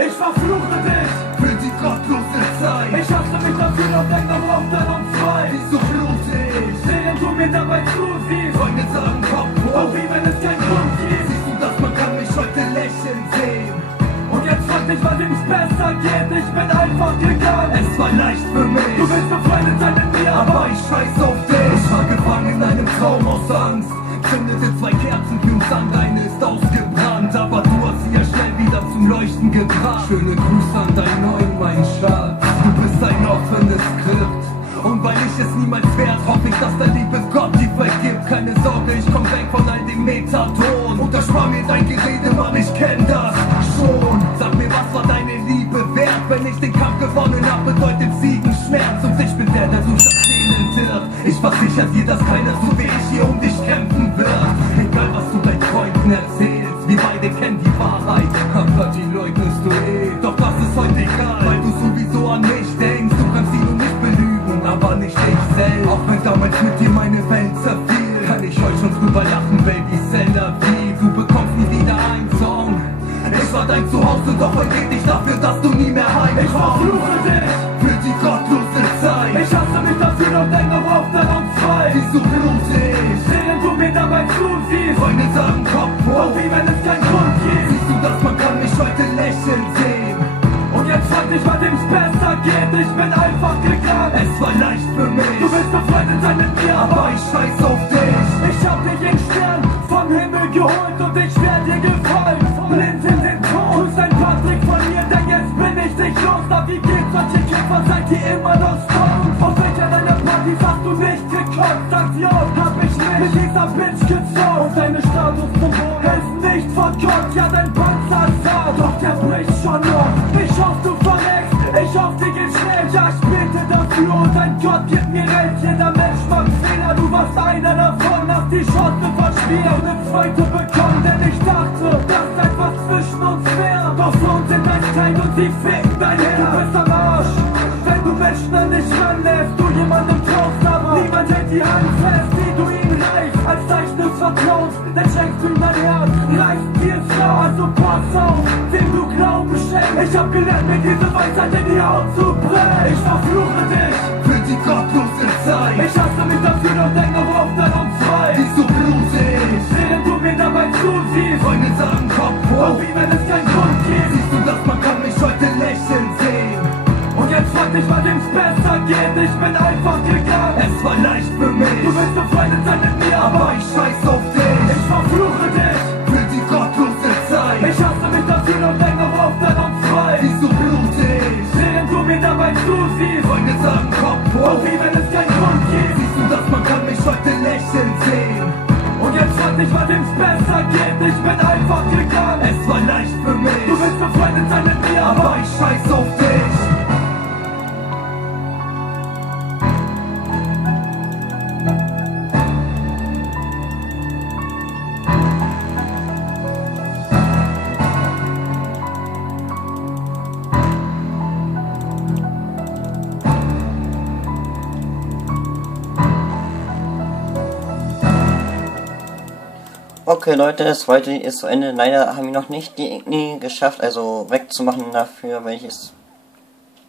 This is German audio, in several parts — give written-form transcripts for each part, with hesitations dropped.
Ich verfluche dich für die gottlose Zeit. Ich hasse mich dafür, doch denk noch auf dann und zwei. Wieso blutig, Während du mir dabei zusiehst. Freunde sagen Kopf hoch, Doch wie wenn es keinen Grund gibt. siehst du, dass man kann mich heute lächeln sehen. Und jetzt frag dich, was ihm besser geht. Ich bin einfach gegangen. Es war leicht für mich, Du willst befreundet sein mit mir, aber ich scheiß auf dich. Ich war gefangen in einem Traum aus Angst, zündete 2 Kerzen für uns an, deine ist ausgebrannt, aber du hast sie ja schnell wieder zum Leuchten gebracht. Schöne Grüße an deinen neuen, mein Schatz. Du bist ein offenes Skript, und weil ich es niemals werd, hoffe ich, dass dein liebes Gott dir vergibt. Keine Sorge, ich komm weg von all dem Methadon, und erspar mir dein Gerede, Mann, ich kenn das schon. Sag mir, was war deine Liebe wert? Wenn ich den Kampf gewonnen hab, bedeutet Siegen Schmerz, und ich bin der, der so statt Seelen tirbt. Ich versichere dir, dass keiner so wie ich hier um dich kämpfen wird. Egal, was du deinen Freunden erzählst, wir beide kennen die Wahrheit, aber die leugnest du eh. Doch das ist heute egal, weil du sowieso an mich denkst. Du kannst ihn und mich belügen, aber nicht dich selbst. Auch wenn damals mit dir meine Welt zerfiel, kann ich heute schon drüber lachen, Baby, Sender wie. Du bekommst nie wieder einen Song. Ich war dein Zuhause, doch heute red ich dafür, dass du nie mehr heimkommst. Ich verfluche dich für die gottlose Zeit. Ich hasse mich dafür, doch denk noch auf dann und zwei. Wieso blutig, Während du mir dabei zusiehst. Freunde sagen Kopf Doch hoch, wie wenn es keinen Grund gibt. siehst du, dass man kann mich heute lächeln sehen. Und jetzt frag dich, was ihm besser geht. Ich bin einfach gegangen. Es war leicht für mich, Du willst befreundet sein mit mir, aber ich scheiß auf dich. ich hab dich in Stern vom Himmel geholt und ich werd dir gefallen. Blind in den Tod. Grüß ein Patrick von mir, denn jetzt bin ich dich los. Da wie geht's, solche Kämpfer seid ihr immer noch stoned? Auf welcher deiner Partys hast du nicht gekotzt? Sagt ja, hab ich nicht mit dieser Bitch gezockt. Und deine Statussymbole ist nicht von Gott, ja dein Panzer sagt, doch der bricht schon noch. Ich hoff, du verreckst, ich hoff, dir geht's schnell. Ja, ich bete dafür und dein Gott gibt mir recht. Jeder Mensch macht Fehler, du warst einer davon. Hast die Chance verspielt und eine zweite bekommen, denn ich dachte, dass etwas zwischen uns wäre. Doch so sind Eiskalt und sie ficken dein Herz. Du bist am Arsch, wenn du Menschen an dich ranlässt. Du jemandem traust, aber niemand hält die Hand fest, wie du ihn reichst. Als Zeichen des Vertrauens, dann schenkst du ihm dein Herz. Reißt dir es rau, also pass auf, wem du Glauben schenkst. Ich hab gelernt, mir diese Weisheit in die Haut zu brennen. Ich verfluche dich Für die gottlose Zeit. ich hasse mich dafür, doch denk noch auf dann und zwei. Wieso blutig, Während du mir dabei zusiehst. Freunde sagen Kopf Doch hoch, wie wenn es keinen Grund gibt. siehst du, dass man kann mich heute lächeln sehen. Und jetzt frag dich, was ihm besser geht. Ich bin einfach gegangen. Es war leicht für mich, Du willst befreundet sein mit mir, aber ich scheiß auf dich. ich verfluche dich Für die gottlose Zeit. Ich hasse mich dafür, doch denk noch auf dann und zwei. Wieso blutig, Während du mir dabei zusiehst. Freunde sagen Kopf Doch hoch, wie wenn es keinen Grund gibt. siehst du, dass man kann mich heute lächeln sehen. Und jetzt frag dich, was ihm besser geht. Ich bin einfach gegangen. Es war leicht für mich, Du willst befreundet sein mit mir, aber ich scheiß auf dich. Okay Leute, das zweite ist zu Ende. Leider haben wir noch nicht die Igni geschafft, also wegzumachen dafür, weil ich es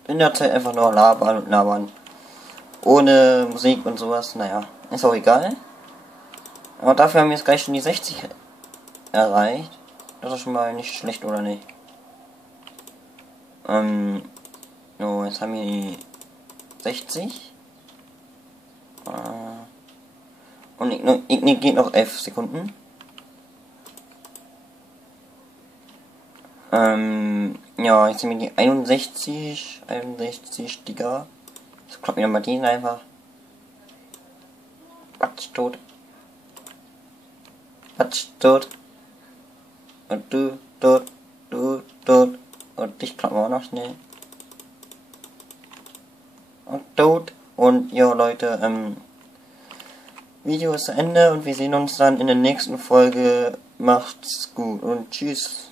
in der Zeit einfach nur labern und labern. Ohne Musik und sowas, naja, ist auch egal. Aber dafür haben wir jetzt gleich schon die 60 erreicht. Das ist schon mal nicht schlecht, oder nicht? So, jetzt haben wir die 60. Und Igni geht noch 11 Sekunden. Ja, jetzt sind wir die 61 Digga. Jetzt kloppen wir mal den einfach. Patsch tot. Patsch tot. Und du tot. Du tot. Und dich kloppen wir auch noch schnell. Und tot. Und ja Leute, Video ist zu Ende und wir sehen uns dann in der nächsten Folge. Macht's gut und tschüss.